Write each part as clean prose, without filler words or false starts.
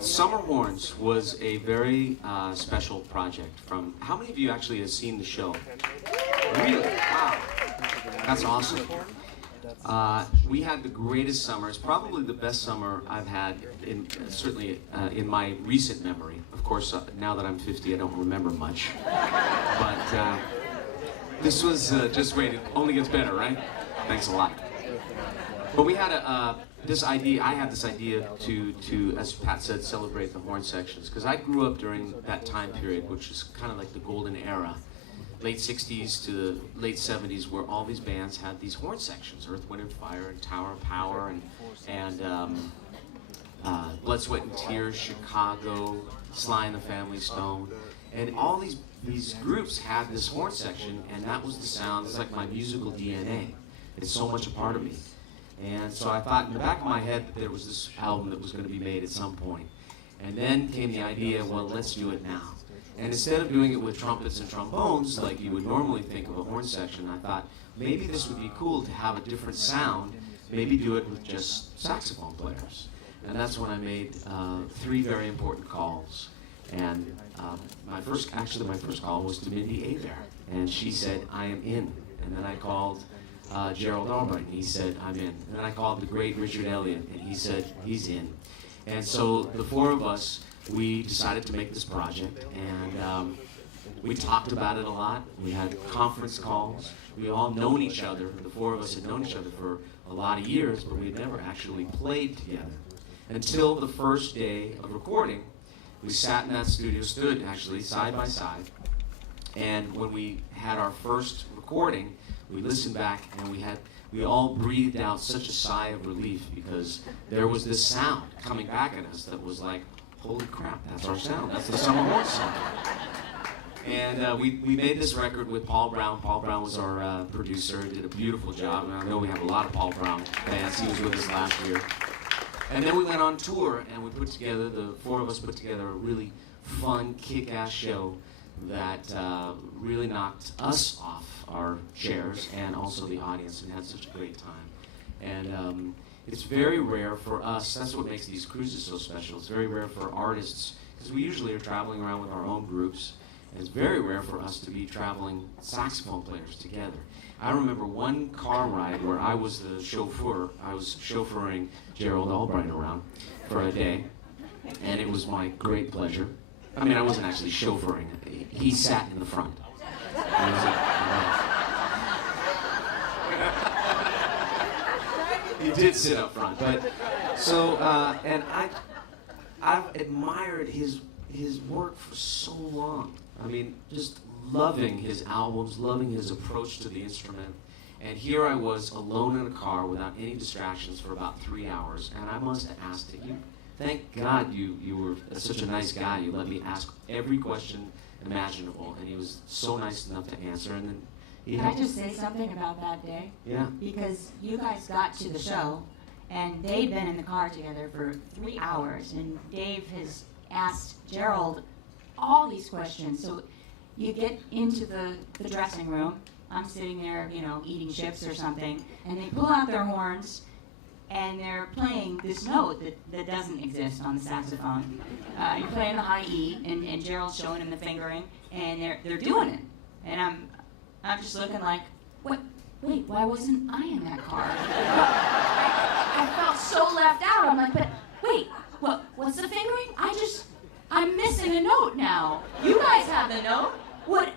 Summer Horns was a very special project from, how many of you actually have seen the show? Really? Wow. That's awesome. We had the greatest summer. It's probably the best summer I've had, certainly in my recent memory. Of course, now that I'm 50, I don't remember much. But this was just great. It only gets better, right? Thanks a lot. But we had this idea. I had this idea to, as Pat said, celebrate the horn sections, because I grew up during that time period, which is kind of like the golden era, late 60s to the late 70s, where all these bands had these horn sections: Earth, Wind and Fire, and Tower of Power, and Blood, Sweat and Tears, Chicago, Sly and the Family Stone, and all these groups had this horn section, and that was the sound. It's like my musical DNA. It's so much a part of me. And so I thought in the back of my head that there was this album that was going to be made at some point. And then came the idea, well, let's do it now. And instead of doing it with trumpets and trombones, like you would normally think of a horn section, I thought maybe this would be cool to have a different sound, maybe do it with just saxophone players. And that's when I made 3 very important calls. And my first call was to Mindy Abair, and she said, I am in. And then I called Gerald Albright, and he said, I'm in. And then I called the great Richard Elliott, and he said, he's in. And so the 4 of us, we decided to make this project, and we talked about it a lot. We had conference calls. We all known each other. The 4 of us had known each other for a lot of years, but we had never actually played together. Until the first day of recording, we sat in that studio, stood actually side by side, and when we had our first recording, we listened back, and we all breathed out such a sigh of relief, because there was this sound coming back at us that was like, holy crap, that's our sound. That's the Summer Horns sound. And we made this record with Paul Brown. Paul Brown was our producer, did a beautiful job, and I know we have a lot of Paul Brown fans. He was with us last year. And then we went on tour, and we put together, the 4 of us put together a really fun, kick-ass show that really knocked us off our chairs, and also the audience, and had such a great time. And it's very rare for us. That's what makes these cruises so special. It's very rare for artists, because we usually are traveling around with our own groups, and it's very rare for us to be traveling saxophone players together. I remember one car ride where I was the chauffeur. I was chauffeuring Gerald Albright around for a day, and it was my great pleasure. I mean, I wasn't actually chauffeuring. He sat in the front. He did sit up front, but so and I've admired his work for so long. I mean, just loving his albums, loving his approach to the instrument. And here I was alone in a car without any distractions for about 3 hours, and I must have asked you. Thank God you were such a nice guy. You let me ask every question imaginable, and he was so nice enough to answer. And then Can I just say something about that day? Yeah. Because you guys got to the show, and they'd been in the car together for 3 hours, and Dave has asked Gerald all these questions. So you get into the dressing room. I'm sitting there, eating chips or something, and they pull out their horns, and they're playing this note that doesn't exist on the saxophone. You're playing the high E, and Gerald's showing him the fingering, and they're doing it. And I'm just looking like, wait, why wasn't I in that car? I felt so left out. I'm like, but wait, what's the fingering? I'm missing a note now. You guys have the note. What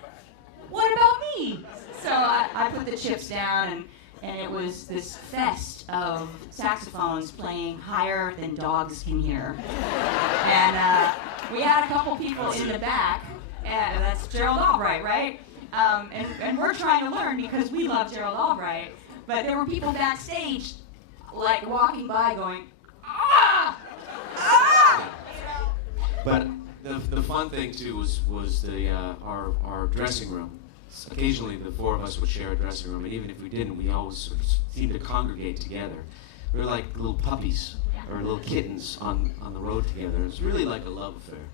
about me? So I put the chips down, and it was this fest of saxophones playing higher than dogs can hear. And we had a couple people in the back, and that's Gerald Albright, right? And we're trying to learn because we love Gerald Albright, but there were people backstage, like walking by going, ah! Ah! But the fun thing too was our dressing room. Occasionally the 4 of us would share a dressing room, and even if we didn't, we always sort of seemed to congregate together. We were like little puppies or little kittens on the road together. It was really like a love affair.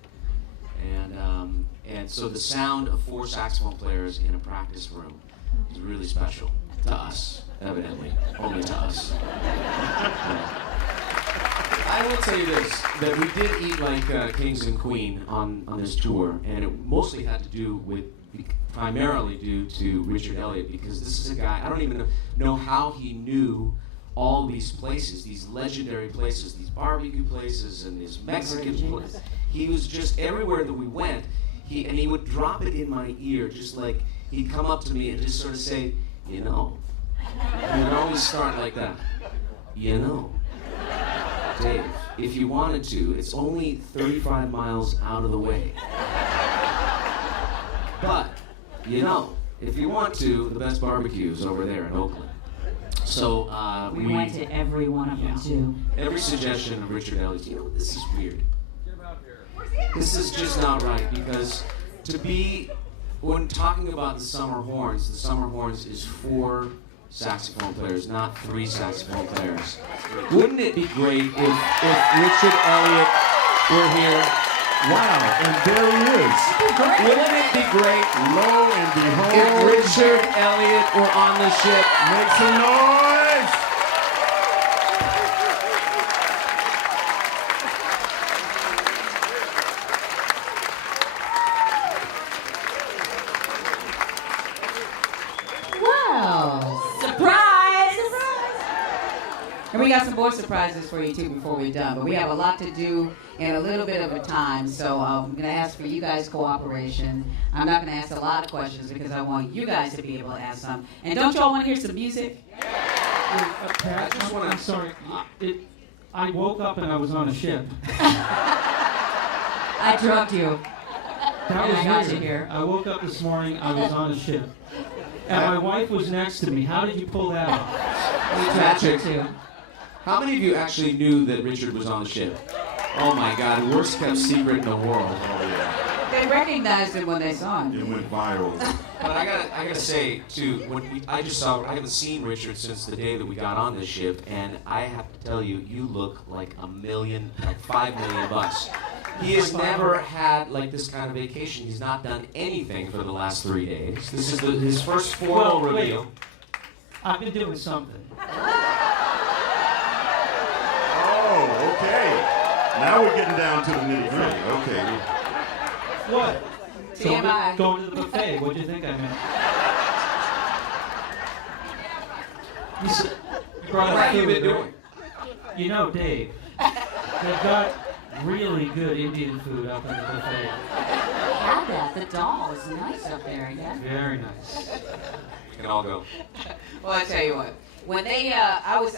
And so the sound of 4 saxophone players in a practice room was really special to us, evidently, only to us. Yeah. I will tell you this, that we did eat like kings and queen on this tour, and it mostly had to do with, primarily due to Richard Elliott, because this is a guy, I don't even know how he knew all these places, these legendary places, these barbecue places and these Mexican places. He was just everywhere that we went, and he would drop it in my ear, just like he'd come up to me and just sort of say, you know. He would always start like that. You know, Dave, if you wanted to, it's only 35 miles out of the way. But, you know, if you want to, the best barbecue is over there in Oakland. So we went to every one of them too. Every suggestion of Richard Elliott, you know, this is weird. This is just not right, because when talking about the Summer Horns is 4 saxophone players, not 3 saxophone players. Wouldn't it be great if Richard Elliott were here? Wow, and there he is. Wouldn't it be great, Lo and behold, if Richard Elliott were on the ship? make some noise. Wow! Surprise! And we got some more surprises for you too before we're done. But we have a lot to do in a little bit of a time, so I'm going to ask for you guys' cooperation. I'm not going to ask a lot of questions because I want you guys to be able to ask some. And don't y'all want to hear some music? Pat, I'm sorry. I woke up and I was on a ship. I drugged you. That And was I got weird. you here. I woke up this morning, I was on a ship. And my wife was next to me. How did you pull that off? We drugged you too. How many of you actually knew that Richard was on the ship? Oh my God, worst kept secret in the world. Oh yeah, They recognized him when they saw him. it went viral. But I gotta say too, I haven't seen Richard since the day that we got on this ship, and I have to tell you, you look like $5 million. He has never had like this kind of vacation. He's not done anything for the last 3 days. This is his first formal Well, wait. reveal. I've been doing something. Oh, okay. Now we're getting down to the nitty gritty. Okay. What? TMI. Going to the buffet. What'd you think I meant? You brought What up have you food, been right? doing? You know, Dave, they've got really good Indian food up in the buffet. Had that. The doll is nice up there, yeah. Very nice. We can all go. Well, I tell you what. When they, I was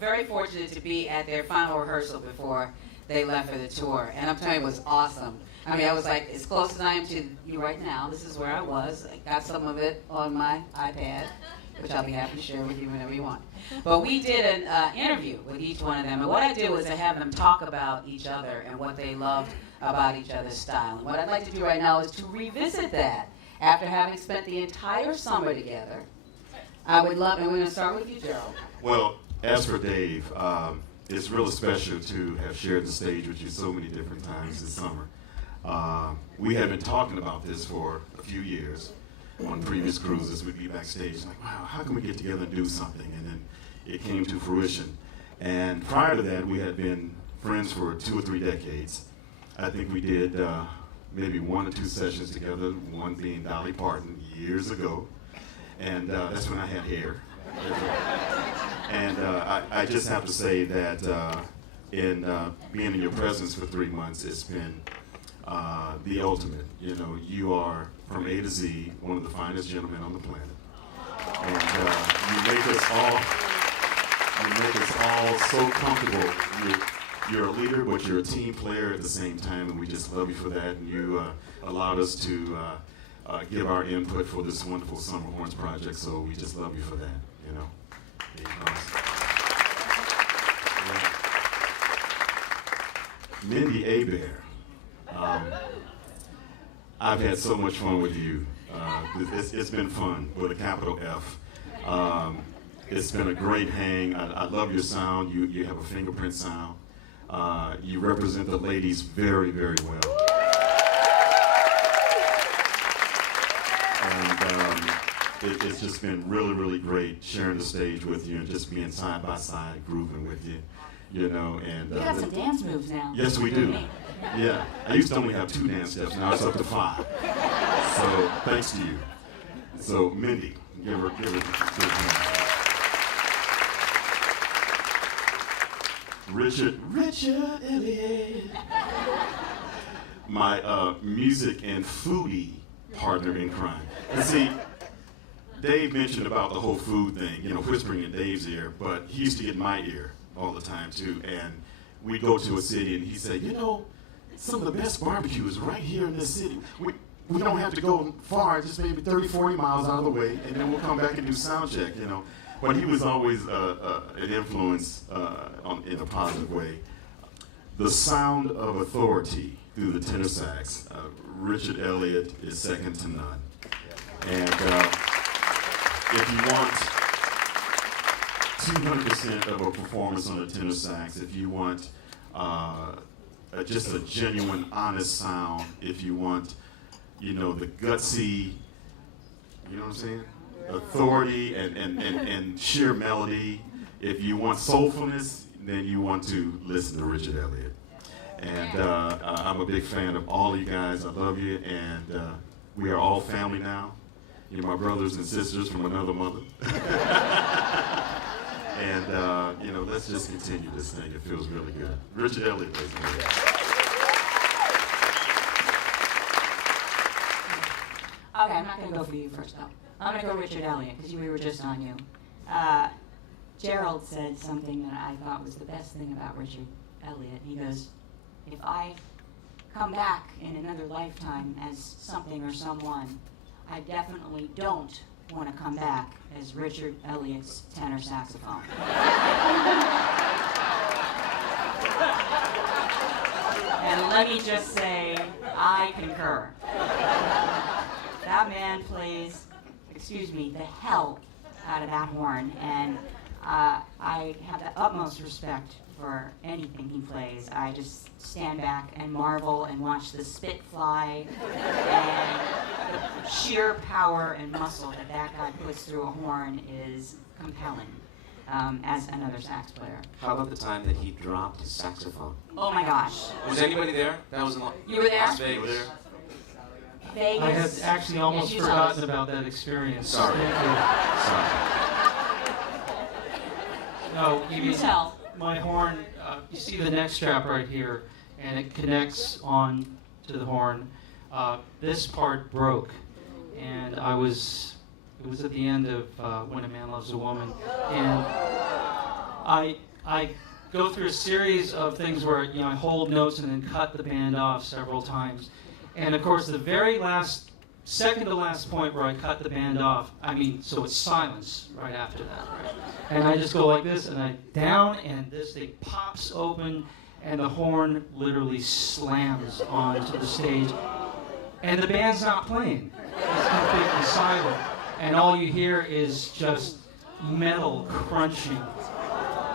very fortunate to be at their final rehearsal before they left for the tour, and I'm telling you, it was awesome. I mean, I was like as close as I am to you right now. This is where I was. I got some of it on my iPad, which I'll be happy to share with you whenever you want. But we did an interview with each one of them, and what I did was to have them talk about each other and what they loved about each other's style. And what I'd like to do right now is to revisit that after having spent the entire summer together. I would love, and we're going to start with you, Gerald. Well, as for Dave, it's really special to have shared the stage with you so many different times this summer. We had been talking about this for a few years. On previous cruises, we'd be backstage like, wow, how can we get together and do something? And then it came to fruition. And prior to that, we had been friends for 2 or 3 decades. I think we did maybe 1 or 2 sessions together, one being Dolly Parton years ago. And that's when I had hair. And I just have to say that in being in your presence for 3 months, it's been the ultimate. You know, you are from A to Z one of the finest gentlemen on the planet, and you make us all so comfortable. You're a leader, but you're a team player at the same time, and we just love you for that. And you allowed us to give our input for this wonderful Summer Horns project, so we just love you for that. You know. Mindy Abair. I've had so much fun with you. It's been fun with a capital F. It's been a great hang. I love your sound. You have a fingerprint sound. You represent the ladies very, very well. And it's just been really, really great sharing the stage with you and just being side by side, grooving with you. you know, and We got some dance moves now. yes, we do. Yeah, I used to only have 2 dance steps. Now it's up to 5. So thanks to you. So Mindy, give her. Richard Elliott, my music and foodie partner in crime. And see, Dave mentioned about the whole food thing, you know, whispering in Dave's ear, but he used to get in my ear all the time too. And we'd go to a city and he'd say, you know, some of the best barbecue is right here in this city. We don't have to go far, just maybe 30, 40 miles out of the way, and then we'll come back and do sound check, you know. But he was always an influence in a positive way. The Sound of Authority through the tenor sax. Richard Elliott is second to none. And if you want 200% of a performance on the tenor sax, if you want just a genuine, honest sound, if you want, you know, the gutsy, you know what I'm saying? Authority and sheer melody. If you want soulfulness, then you want to listen to Richard Elliott. And I'm a big fan of all of you guys. I love you, and we are all family now. You're my brothers and sisters from another mother. And you know, let's just continue this thing. It feels really good. Richard Elliott, ladies and gentlemen. Okay, I'm not going to go for you first, though. I'm going to go Richard Elliott, because we were just on you. Gerald said something that I thought was the best thing about Richard Elliott. He goes, if I come back in another lifetime as something or someone, I definitely don't want to come back as Richard Elliott's tenor saxophone. And let me just say, I concur. That man plays, excuse me, the hell out of that horn, and I have the utmost respect for anything he plays. I just stand back and marvel and watch the spit fly, and the sheer power and muscle that that guy puts through a horn is compelling as another sax player. How about the time that he dropped his saxophone? Oh my gosh. Was anybody there? That was in You were there? Las Vegas. Vegas. I had actually almost Yeah, you tell us. forgotten about that experience. Sorry. Thank Sorry. you. No, You tell. my horn, you see the neck strap right here, and it connects on to the horn. This part broke, and it was at the end of When a Man Loves a Woman, and I go through a series of things where, you know, I hold notes and then cut the band off several times. And of course, the very last, second to last point where I cut the band off, I mean, so it's silence right after that, right? And I just go like this, and I down, and this thing pops open, and the horn literally slams onto the stage. And the band's not playing. It's completely silent. And all you hear is just metal crunching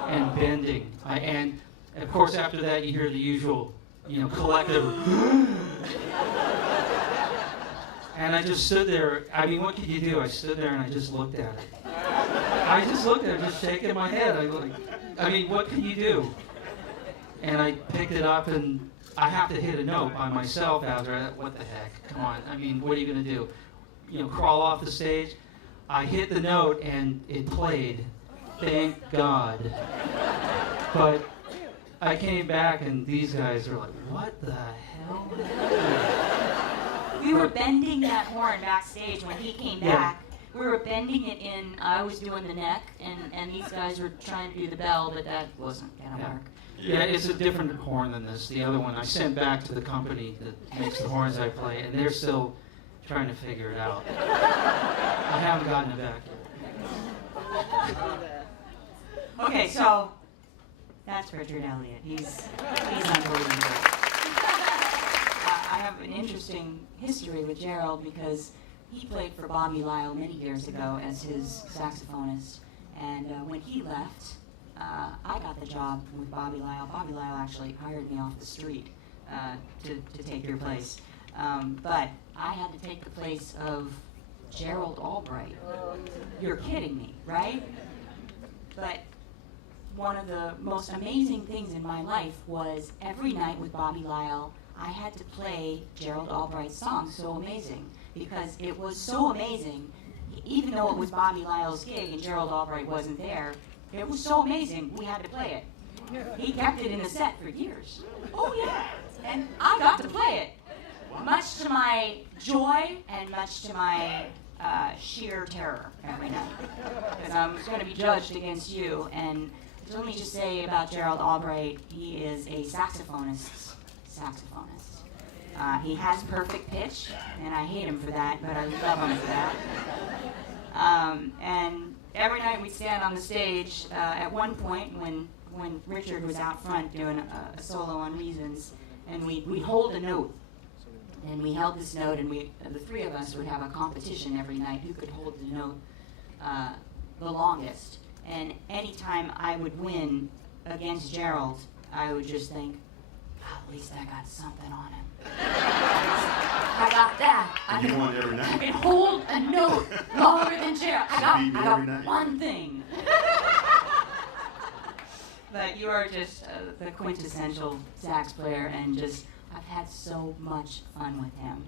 and bending. And of course, after that, you hear the usual, you know, collective. And I just stood there. I mean, what could you do? I stood there and I just looked at it. I just looked at it, just shaking my head. I mean, what can you do? And I picked it up, and I have to hit a note by myself after that. What the heck? Come on. I mean, what are you going to do? You know, crawl off the stage? I hit the note, and it played. Thank God. But I came back, and these guys were like, what the hell? We were bending that horn backstage when he came back. We were bending it in, I was doing the neck, and these guys were trying to do the bell, but that wasn't going to work. Yeah, it's a different horn than this. The other one I sent back to the company that makes the horns I play, and they're still trying to figure it out. I haven't gotten it back yet. Okay, so that's Richard Elliott. He's unbelievable. I have an interesting history with Gerald because he played for Bobby Lyle many years ago as his saxophonist, and when he left, I got the job with Bobby Lyle. Bobby Lyle actually hired me off the street to take your place, but I had to take the place of Gerald Albright. You're kidding me, right? But one of the most amazing things in my life was every night with Bobby Lyle, I had to play Gerald Albright's song, So Amazing, because it was so amazing, even though it was Bobby Lyle's gig and Gerald Albright wasn't there, it was so amazing, we had to play it. He kept it in the set for years. Oh yeah, and I got to play it, much to my joy and much to my sheer terror every night, because I'm going to be judged against you. And let me just say about Gerald Albright, he is a saxophonist. He has perfect pitch, and I hate him for that, but I love him for that. And every night we'd stand on the stage. At one point, when Richard was out front doing a solo on Reasons, and we'd hold a note. And we held this note, and the three of us would have a competition every night who could hold the note the longest. And anytime I would win against Gerald, I would just think, oh, at least I got something on him. I got that. And you won every night? I can hold a note longer than Gerald. I every got night? one thing. But you are just the quintessential sax player, and just I've had so much fun with him.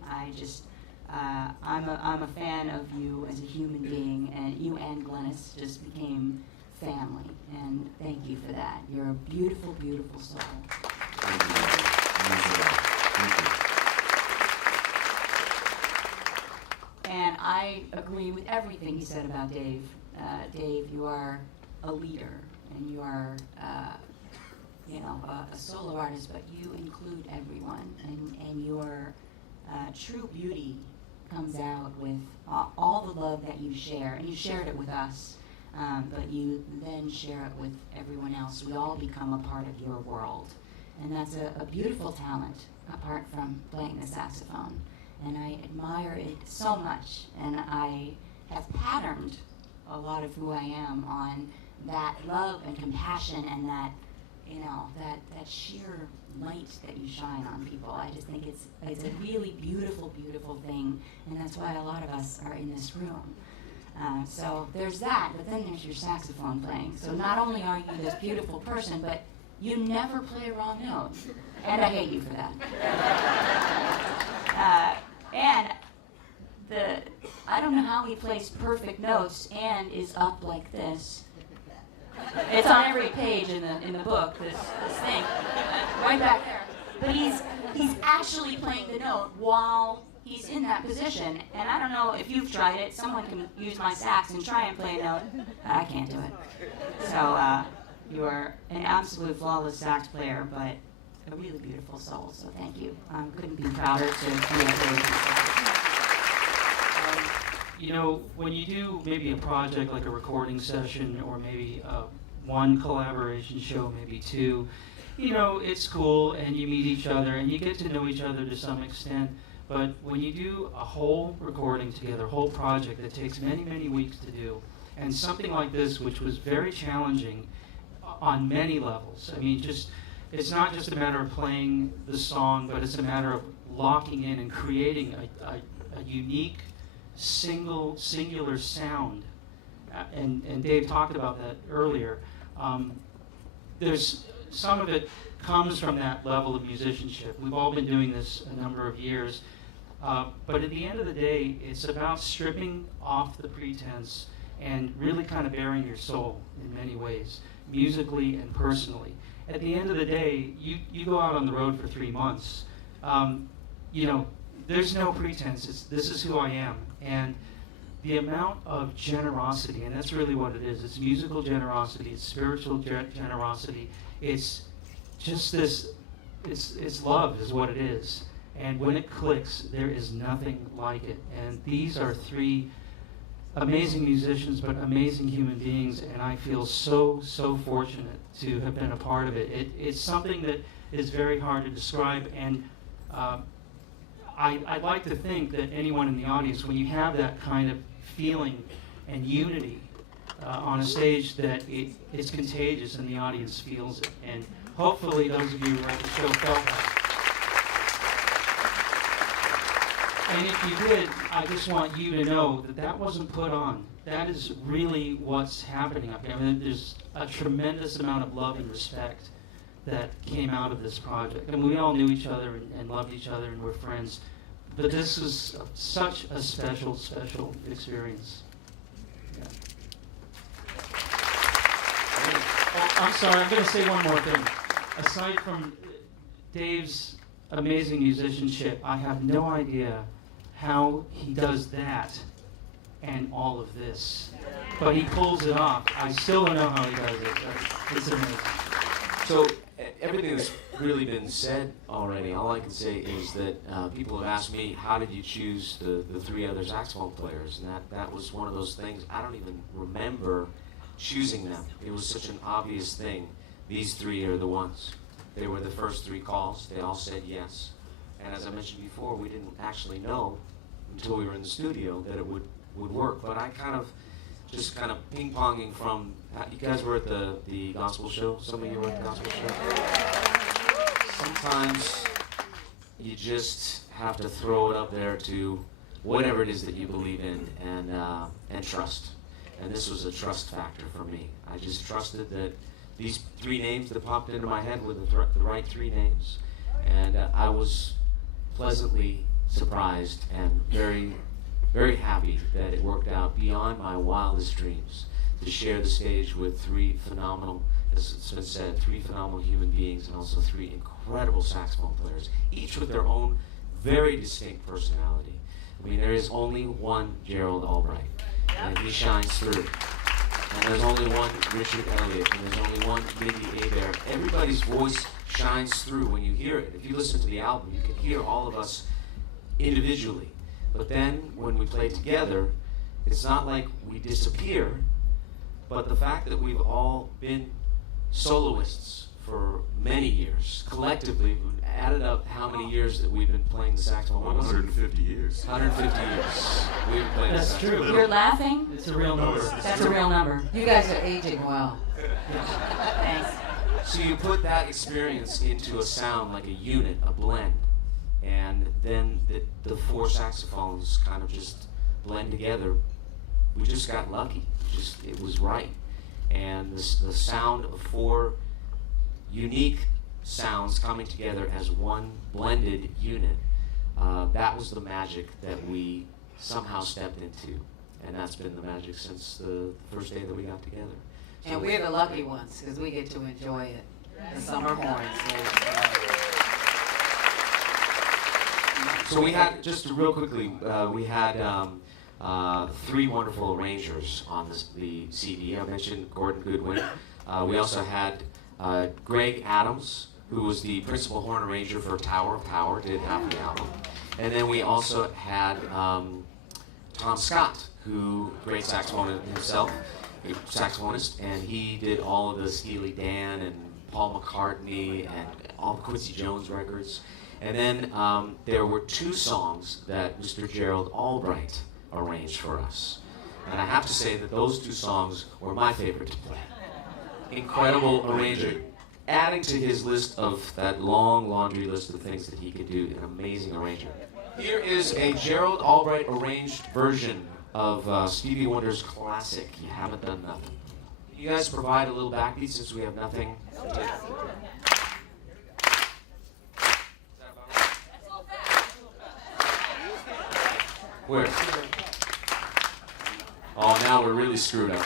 I'm a fan of you as a human being, and you and Glennis just became family, and thank you for that. You're a beautiful, beautiful soul. Thank you. Thank you. And I agree with everything he said about Dave. Dave, you are a leader, and you are a solo artist, but you include everyone, and your true beauty comes out with all the love that you share, and you shared it with us, but you then share it with everyone else. We all become a part of your world, and that's a beautiful talent, apart from playing the saxophone, and I admire it so much, and I have patterned a lot of who I am on that love and compassion and that sheer light that you shine on people. I just think it's a really beautiful, beautiful thing, and that's why a lot of us are in this room. So there's that, but then there's your saxophone playing. So not only are you this beautiful person, but you never play a wrong note, and I hate you for that. I don't know how he plays perfect notes and is up like this. It's on every page in the book, this thing, right back there. But he's actually playing the note while he's in that position. And I don't know if you've tried it. Someone can use my sax and try and play a note. I can't do it. So you are an absolute flawless sax player, but a really beautiful soul. So thank you. Couldn't be prouder to be up here with you. When you do maybe a project like a recording session, or maybe one collaboration show, maybe two, it's cool, and you meet each other and you get to know each other to some extent. But when you do a whole recording together, a whole project that takes many, many weeks to do, and something like this, which was very challenging on many levels. I mean, it's not just a matter of playing the song, but it's a matter of locking in and creating a unique, singular sound. And Dave talked about that earlier. There's some of it comes from that level of musicianship. We've all been doing this a number of years. But at the end of the day, it's about stripping off the pretense and really kind of bearing your soul in many ways, musically and personally. At the end of the day, you go out on the road for 3 months. There's no pretense. This is who I am. And the amount of generosity, and that's really what it is. It's musical generosity. It's spiritual generosity. It's just this. It's love is what it is. And when it clicks, there is nothing like it. And these are 3 amazing musicians, but amazing human beings. And I feel so fortunate to have been a part of it. It's something that is very hard to describe. And I'd like to think that anyone in the audience, when you have that kind of feeling and unity on a stage, that it's contagious and the audience feels it. And hopefully those of you who were at the show felt that. And if you did, I just want you to know that wasn't put on. that is really what's happening up here. I mean, there's a tremendous amount of love and respect that came out of this project. And we all knew each other and loved each other and were friends. But this was such a special, special experience. Yeah. Oh, I'm sorry, I'm going to say one more thing. Aside from Dave's amazing musicianship, I have no idea how he does that and all of this. But he pulls it off. I still don't know how he does it. It's amazing. So everything that's really been said already, all I can say is that people have asked me, how did you choose the three other saxophone players? And that was one of those things, I don't even remember choosing them. It was such an obvious thing. These three are the ones. They were the first three calls. They all said yes. And as I mentioned before, we didn't actually know until we were in the studio that it would work. But I just kind of ping-ponging from, you guys were at the gospel show? Some of you were at the gospel show? Sometimes you just have to throw it up there to whatever it is that you believe in and trust. And this was a trust factor for me. I just trusted that these three names that popped into my head were the right three names. And I was pleasantly surprised and very, very happy that it worked out beyond my wildest dreams to share the stage with three phenomenal, as it's been said, three phenomenal human beings and also three incredible saxophone players, each with their own very distinct personality. I mean, there is only one Gerald Albright, and he shines through. And there's only one Richard Elliott, and there's only one Mindy Abair. Everybody's voice shines through when you hear it. If you listen to the album, you can hear all of us individually. But then, when we play together, it's not like we disappear, but the fact that we've all been soloists for many years, collectively, we've added up how many years that we've been playing the saxophone. 150 years. 150 years we've been playing the That's saxophone. true. You're laughing? It's a real number. That's a real number. You guys are aging well. Thanks. So you put that experience into a sound like a unit, a blend, and then the four saxophones kind of just blend together. We just got lucky. It was right. And the sound of four unique sounds coming together as one blended unit, that was the magic that we somehow stepped into. And that's been the magic since the first day that we got together. So And we're the lucky ones because we get to enjoy it the summer mornings. So we had, just real quickly, we had three wonderful arrangers on the CD. I mentioned Gordon Goodwin. We also had Greg Adams, who was the principal horn arranger for Tower of Power, did half the album. And then we also had Tom Scott, who, great saxophonist himself, a saxophonist, and he did all of the Steely Dan and Paul McCartney and all the Quincy Jones records. And then there were two songs that Mr. Gerald Albright arranged for us. And I have to say that those two songs were my favorite to play. Incredible arranger, adding to his list of that long laundry list of things that he could do, an amazing arranger. Here is a Gerald Albright arranged version of Stevie Wonder's classic, You Haven't Done Nothing. You guys provide a little backbeat since we have nothing to do. Where? Oh, now we're really screwed up.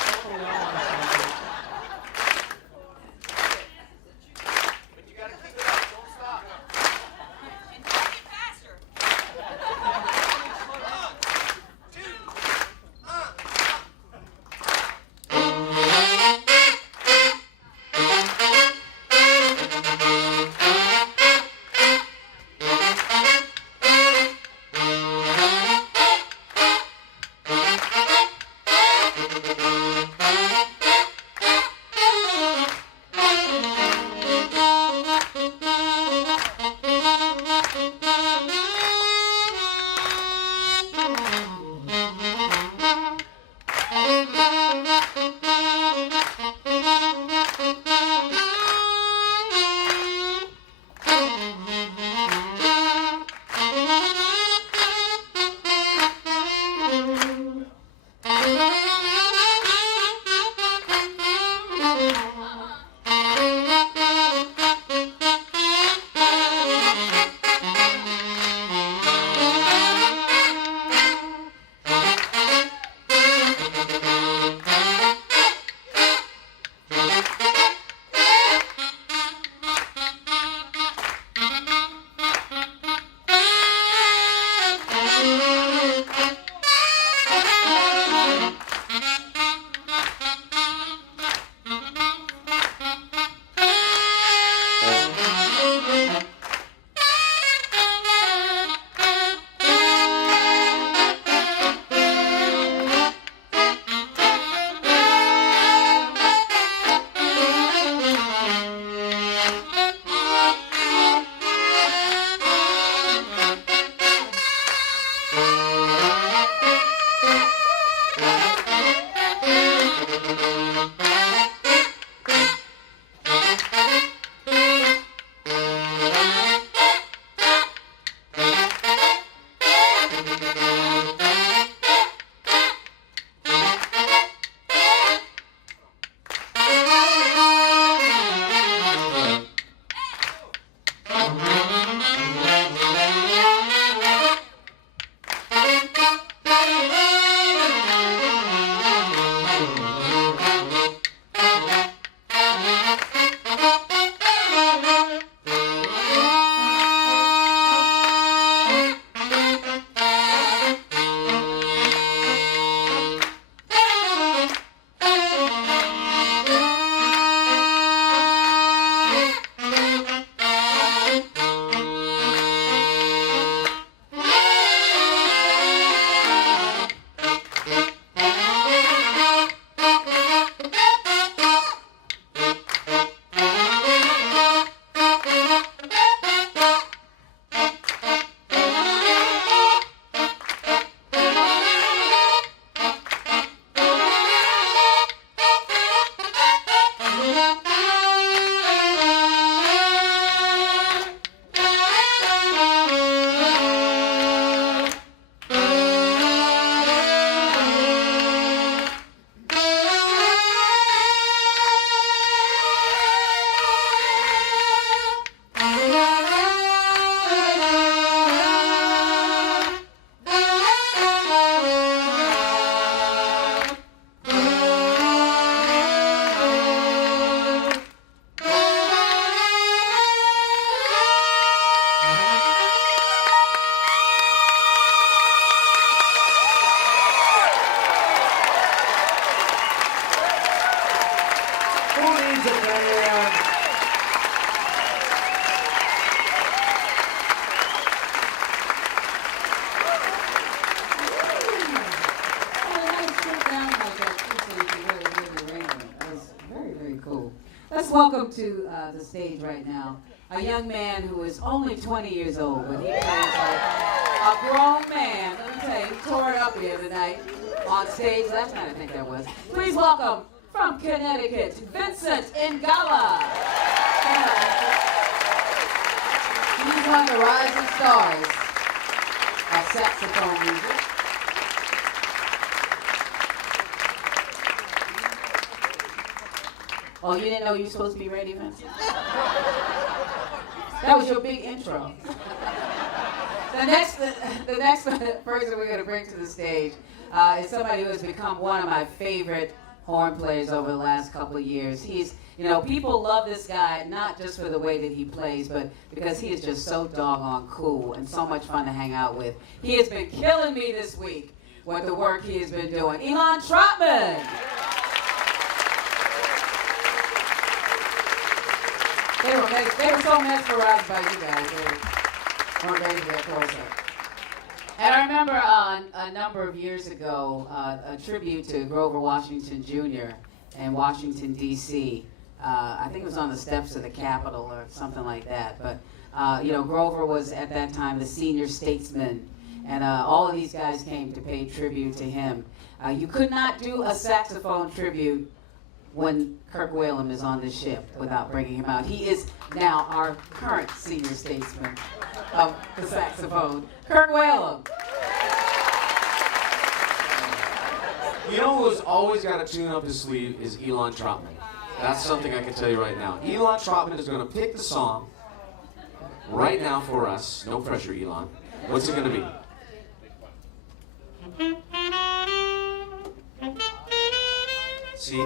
to the stage right now a young man who is only 20 years old, but he plays like a grown man. Let me tell you, he tore it up here tonight on stage last night, I think that was. Please welcome from Connecticut, Vincent Ingala. He's one of the rising stars of saxophone music. Oh, you didn't know you were supposed to be ready, Vincent? That was your big intro. The next person we're going to bring to the stage is somebody who has become one of my favorite horn players over the last couple of years. He's, you know, people love this guy not just for the way that he plays, but because he is just so doggone cool and so much fun to hang out with. He has been killing me this week with the work he has been doing. Elon Trotman. They were so mesmerized by you guys. They weren't ready to get closer. And I remember a number of years ago, a tribute to Grover Washington Jr. in Washington, D.C. I think it was on the steps of the Capitol or something like that. But, you know, Grover was at that time the senior statesman. And all of these guys came to pay tribute to him. You could not do a saxophone tribute when Kirk Whalum is on this ship without bringing him out. He is now our current senior statesman of the saxophone, Kirk Whalum. You know who's always got a tune up his sleeve is Elon Trotman. That's something I can tell you right now. Elon Trotman is going to pick the song right now for us. No pressure, Elon. What's it going to be? See?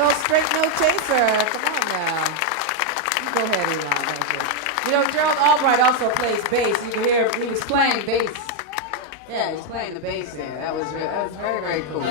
Little straight no chaser. Come on now. You go ahead, Elon. That's it. You know, Gerald Albright also plays bass. You can hear he was playing bass. Yeah, he was playing the bass there. That was very, very cool.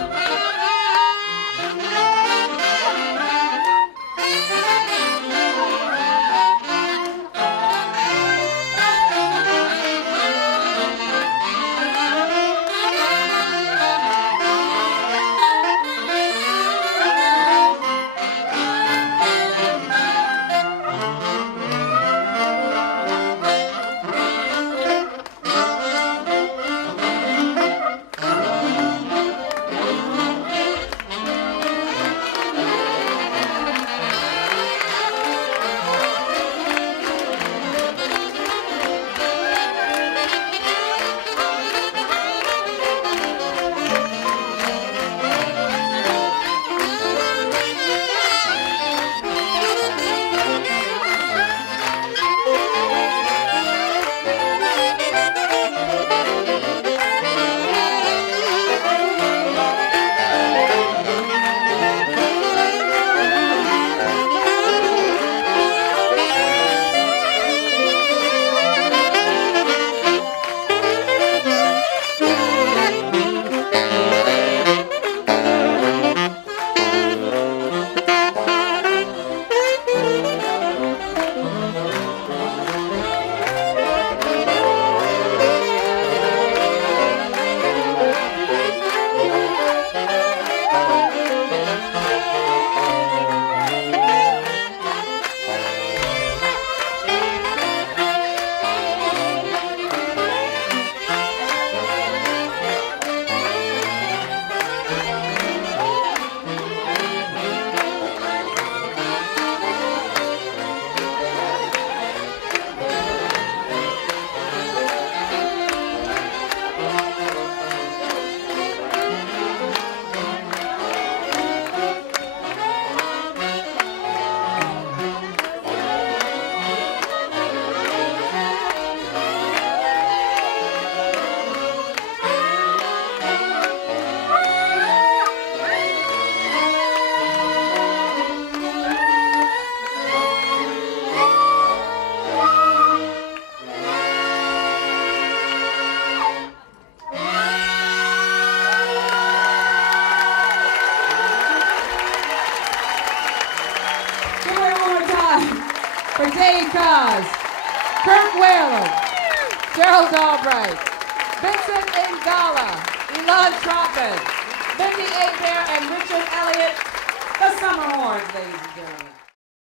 For Dave Koz, Kirk Whalen, Gerald Albright, Vincent Ingala, Elon Trumpet, Mindy Abear, and Richard Elliott, the Summer Horns, ladies and gentlemen.